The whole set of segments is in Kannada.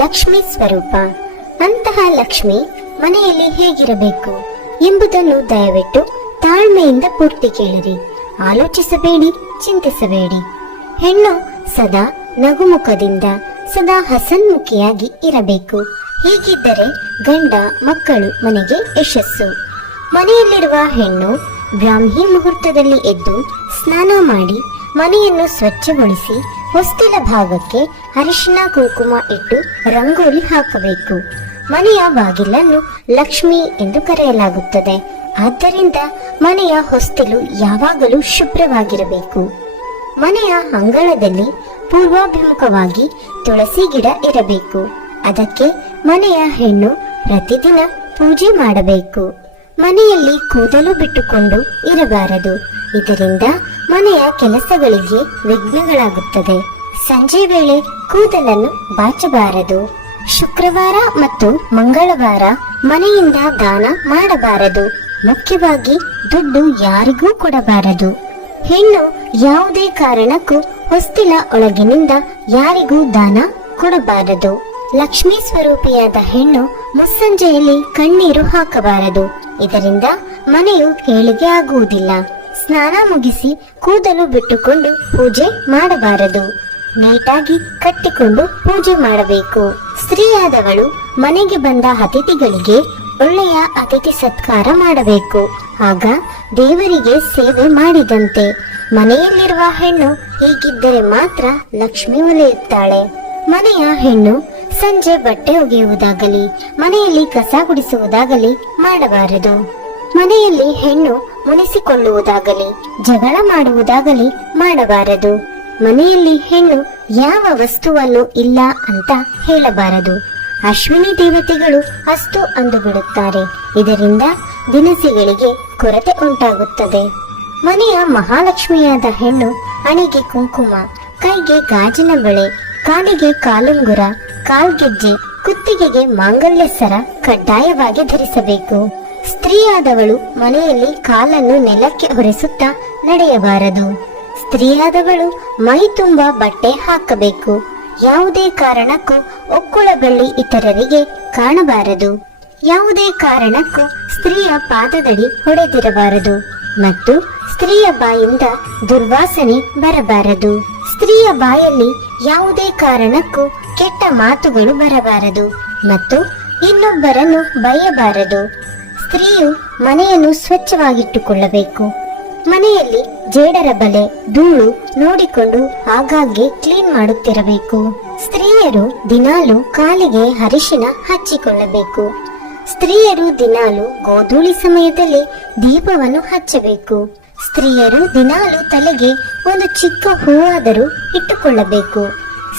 ಲಕ್ಷ್ಮಿ ಸ್ವರೂಪ. ಅಂತಹ ಲಕ್ಷ್ಮಿ ಮನೆಯಲ್ಲಿ ಹೇಗಿರಬೇಕು ಎಂಬುದನ್ನು ದಯವಿಟ್ಟು ತಾಳ್ಮೆಯಿಂದ ಪೂರ್ತಿ ಕೇಳಿರಿ. ಆಲೋಚಿಸಬೇಡಿ, ಚಿಂತಿಸಬೇಡಿ. ಹೆಣ್ಣು ಸದಾ ನಗುಮುಖದಿಂದ ಸದಾ ಹಸನ್ಮುಖಿಯಾಗಿ ಇರಬೇಕು. ಹೀಗಿದ್ದರೆ ಗಂಡ ಮಕ್ಕಳು ಮನೆಗೆ ಯಶಸ್ಸು. ಮನೆಯಲ್ಲಿರುವ ಹೆಣ್ಣು ಬ್ರಾಹ್ಮಿ ಮುಹೂರ್ತದಲ್ಲಿ ಎದ್ದು ಸ್ನಾನ ಮಾಡಿ ಮನೆಯನ್ನು ಸ್ವಚ್ಛಗೊಳಿಸಿ ಹೊಸ್ತಿಲ ಭಾಗಕ್ಕೆ ಅರಿಶಿನ ಕುಂಕುಮ ಇಟ್ಟು ರಂಗೋಲಿ ಹಾಕಬೇಕು. ಮನೆಯ ಬಾಗಿಲನ್ನು ಲಕ್ಷ್ಮಿ ಎಂದು ಕರೆಯಲಾಗುತ್ತದೆ. ಆದ್ದರಿಂದ ಮನೆಯ ಹೊಸ್ತಿಲು ಯಾವಾಗಲೂ ಶುಭ್ರವಾಗಿರಬೇಕು. ಮನೆಯ ಅಂಗಳದಲ್ಲಿ ಪೂರ್ವಾಭಿಮುಖವಾಗಿ ತುಳಸಿ ಗಿಡ ಇರಬೇಕು. ಅದಕ್ಕೆ ಮನೆಯ ಹೆಣ್ಣು ಪ್ರತಿದಿನ ಪೂಜೆ ಮಾಡಬೇಕು. ಮನೆಯಲ್ಲಿ ಕೂದಲು ಬಿಟ್ಟುಕೊಂಡು ಇರಬಾರದು. ಇದರಿಂದ ಮನೆಯ ಕೆಲಸಗಳಿಗೆ ವಿಘ್ನಗಳಾಗುತ್ತದೆ. ಸಂಜೆ ವೇಳೆ ಕೂದಲನ್ನು ಬಾಚಬಾರದು. ಶುಕ್ರವಾರ ಮತ್ತು ಮಂಗಳವಾರ ಮನೆಯಿಂದ ದಾನ ಮಾಡಬಾರದು. ಮುಖ್ಯವಾಗಿ ದುಡ್ಡು ಯಾರಿಗೂ ಕೊಡಬಾರದು. ಹೆಣ್ಣು ಯಾವುದೇ ಕಾರಣಕ್ಕೂ ಹೊಸ್ತಿಲ ಒಳಗಿನಿಂದ ಯಾರಿಗೂ ದಾನ ಕೊಡಬಾರದು. ಲಕ್ಷ್ಮೀ ಸ್ವರೂಪಿಯಾದ ಹೆಣ್ಣು ಮುಸ್ಸಂಜೆಯಲ್ಲಿ ಕಣ್ಣೀರು ಹಾಕಬಾರದು. ಇದರಿಂದ ಮನೆಯು ಏಳಿಗೆ ಆಗುವುದಿಲ್ಲ. ಸ್ನಾನ ಮುಗಿಸಿ ಕೂದಲು ಬಿಟ್ಟುಕೊಂಡು ಪೂಜೆ ಮಾಡಬಾರದು. ನೀಟಾಗಿ ಕಟ್ಟಿಕೊಂಡು ಪೂಜೆ ಮಾಡಬೇಕು. ಸ್ತ್ರೀಯಾದವಳು ಮನೆಗೆ ಬಂದ ಅತಿಥಿಗಳಿಗೆ ಒಳ್ಳೆಯ ಅತಿಥಿ ಸತ್ಕಾರ ಮಾಡಬೇಕು. ಆಗ ದೇವರಿಗೆ ಸೇವೆ ಮಾಡಿದಂತೆ. ಮನೆಯಲ್ಲಿರುವ ಹೆಣ್ಣು ಹೀಗಿದ್ದರೆ ಮಾತ್ರ ಲಕ್ಷ್ಮಿ ಒಲಿಯುತ್ತಾಳೆ. ಮನೆಯ ಹೆಣ್ಣು ಸಂಜೆ ಬಟ್ಟೆ ಒಗೆಯುವುದಾಗಲಿ ಮನೆಯಲ್ಲಿ ಕಸ ಗುಡಿಸುವುದಾಗಲಿ ಮಾಡಬಾರದು. ಮನೆಯಲ್ಲಿ ಹೆಣ್ಣು ಮುನಿಸಿಕೊಳ್ಳುವುದಾಗಲಿ ಜಗಳ ಮಾಡುವುದಾಗಲಿ ಮಾಡಬಾರದು. ಮನೆಯಲ್ಲಿ ಹೆಣ್ಣು ಯಾವ ವಸ್ತುವನ್ನು ಇಲ್ಲ ಅಂತ ಹೇಳಬಾರದು. ಅಶ್ವಿನಿ ದೇವತೆಗಳು ಅಷ್ಟು ಅಂದು ಬಿಡುತ್ತಾರೆ. ಇದರಿಂದ ದಿನಸಿಗಳಿಗೆ ಕೊರತೆ ಉಂಟಾಗುತ್ತದೆ. ಮನೆಯ ಮಹಾಲಕ್ಷ್ಮಿಯಾದ ಹೆಣ್ಣು ಹಣೆಗೆ ಕುಂಕುಮ, ಕೈಗೆ ಗಾಜಿನ ಬಳೆ, ಕಾಲಿಗೆ ಕಾಲುಂಗುರ, ಕಾಲ್ಗೆಜ್ಜೆ, ಕುತ್ತಿಗೆಗೆ ಮಾಂಗಲ್ಯ ಸರ ಕಡ್ಡಾಯವಾಗಿ ಧರಿಸಬೇಕು. ಸ್ತ್ರೀಯಾದವಳು ಮನೆಯಲ್ಲಿ ಕಾಲನ್ನು ನೆಲಕ್ಕೆ ಹೊರೆಸುತ್ತಾ ನಡೆಯಬಾರದು. ಸ್ತ್ರೀಯಾದವಳು ಮೈ ತುಂಬ ಬಟ್ಟೆ ಹಾಕಬೇಕು. ಯಾವುದೇ ಕಾರಣಕ್ಕೂ ಒಕ್ಕುಳ ಬಳ್ಳಿ ಇತರರಿಗೆ ಕಾಣಬಾರದು. ಯಾವುದೇ ಕಾರಣಕ್ಕೂ ಸ್ತ್ರೀಯ ಪಾದದಡಿ ಹೊಡೆದಿರಬಾರದು ಮತ್ತು ಸ್ತ್ರೀಯ ಬಾಯಿಂದ ದುರ್ವಾಸನೆ ಬರಬಾರದು. ಸ್ತ್ರೀಯ ಬಾಯಲ್ಲಿ ಯಾವುದೇ ಕಾರಣಕ್ಕೂ ಕೆಟ್ಟ ಮಾತುಗಳು ಬರಬಾರದು ಮತ್ತು ಇನ್ನೊಬ್ಬರನ್ನು ಬೈಯಬಾರದು. ಸ್ತ್ರೀಯು ಮನೆಯನ್ನು ಸ್ವಚ್ಛವಾಗಿಟ್ಟುಕೊಳ್ಳಬೇಕು. ಮನೆಯಲ್ಲಿ ಜೇಡರ ಬಲೆ, ಧೂಳು ನೋಡಿಕೊಂಡು ಆಗಾಗ್ಗೆ ಕ್ಲೀನ್ ಮಾಡುತ್ತಿರಬೇಕು. ಸ್ತ್ರೀಯರು ದಿನಾಲು ಕಾಲಿಗೆ ಅರಿಶಿನ ಹಚ್ಚಿಕೊಳ್ಳಬೇಕು. ಸ್ತ್ರೀಯರು ದಿನಾಲು ಗೋಧೂಳಿ ಸಮಯದಲ್ಲಿ ದೀಪವನ್ನು ಹಚ್ಚಬೇಕು. ಸ್ತ್ರೀಯರು ದಿನಾಲು ತಲೆಗೆ ಒಂದು ಚಿಕ್ಕ ಹೂವಾದರೂ ಇಟ್ಟುಕೊಳ್ಳಬೇಕು.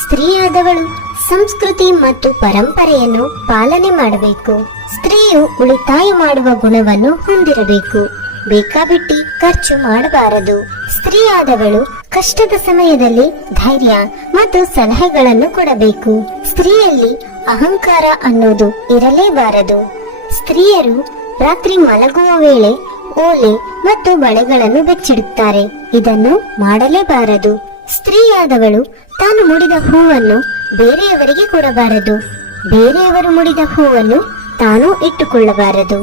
ಸ್ತ್ರೀಯಾದವಳು ಸಂಸ್ಕೃತಿ ಮತ್ತು ಪರಂಪರೆಯನ್ನು ಪಾಲನೆ ಮಾಡಬೇಕು. ಸ್ತ್ರೀಯು ಉಳಿತಾಯ ಮಾಡುವ ಗುಣವನ್ನು ಹೊಂದಿರಬೇಕು. ಬೇಕಾಬಿಟ್ಟಿ ಖರ್ಚು ಮಾಡಬಾರದು. ಸ್ತ್ರೀಯಾದವಳು ಕಷ್ಟದ ಸಮಯದಲ್ಲಿ ಧೈರ್ಯ ಮತ್ತು ಸಲಹೆಗಳನ್ನು ಕೊಡಬೇಕು. ಸ್ತ್ರೀಯಲ್ಲಿ ಅಹಂಕಾರ ಅನ್ನೋದು ಇರಲೇಬಾರದು. ಸ್ತ್ರೀಯರು ರಾತ್ರಿ ಮಲಗುವ ವೇಳೆ ಓಲೆ ಮತ್ತು ಬಳೆಗಳನ್ನು ಬೆಚ್ಚಿಡುತ್ತಾರೆ. ಇದನ್ನು ಮಾಡಲೇಬಾರದು. ಸ್ತ್ರೀಯಾದವಳು ತಾನು ಮುಡಿದ ಹೂವನ್ನು ಬೇರೆಯವರಿಗೆ ಕೊಡಬಾರದು. ಬೇರೆಯವರು ಮುಡಿದ ಹೂವನ್ನು ತಾನು ಇಟ್ಟುಕೊಳ್ಳಬಾರದು.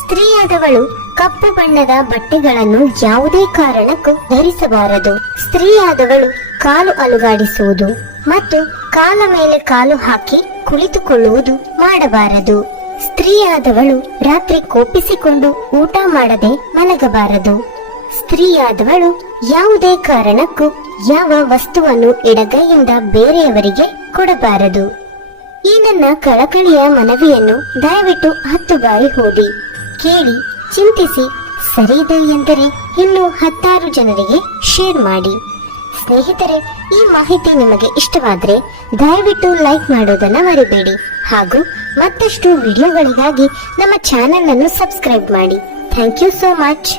ಸ್ತ್ರೀಯಾದವಳು ಕಪ್ಪು ಬಣ್ಣದ ಬಟ್ಟೆಗಳನ್ನು ಯಾವುದೇ ಕಾರಣಕ್ಕೂ ಧರಿಸಬಾರದು. ಸ್ತ್ರೀಯಾದವಳು ಕಾಲು ಅಲುಗಾಡಿಸುವುದು ಮತ್ತು ಕಾಲ ಮೇಲೆ ಕಾಲು ಹಾಕಿ ಕುಳಿತುಕೊಳ್ಳುವುದು ಮಾಡಬಾರದು. ಸ್ತ್ರೀಯಾದವಳು ರಾತ್ರಿ ಕೋಪಿಸಿಕೊಂಡು ಊಟ ಮಾಡದೆ ಮಲಗಬಾರದು. ಸ್ತ್ರೀಯಾದವಳು ಯಾವುದೇ ಕಾರಣಕ್ಕೂ ಯಾವ ವಸ್ತುವನ್ನು ಎಡಗೈಯಿಂದ ಬೇರೆಯವರಿಗೆ ಕೊಡಬಾರದು. ಈ ನನ್ನ ಕಳಕಳಿಯ ಮನವಿಯನ್ನು ದಯವಿಟ್ಟು 10 ಬಾರಿ ಓದಿ, ಕೇಳಿ, ಚಿಂತಿಸಿ ಸರಿಯಿದೆ ಎಂದರೆ ಇನ್ನೂ 10 ಜನರಿಗೆ ಶೇರ್ ಮಾಡಿ. ಸ್ನೇಹಿತರೆ, ಈ ಮಾಹಿತಿ ನಿಮಗೆ ಇಷ್ಟವಾದರೆ ದಯವಿಟ್ಟು ಲೈಕ್ ಮಾಡೋದನ್ನ ಮರಿಬೇಡಿ ಹಾಗೂ ಮತ್ತಷ್ಟು ವಿಡಿಯೋಗಳಿಗಾಗಿ ನಮ್ಮ ಚಾನೆಲ್ ಅನ್ನು ಸಬ್ಸ್ಕ್ರೈಬ್ ಮಾಡಿ. Thank you so much.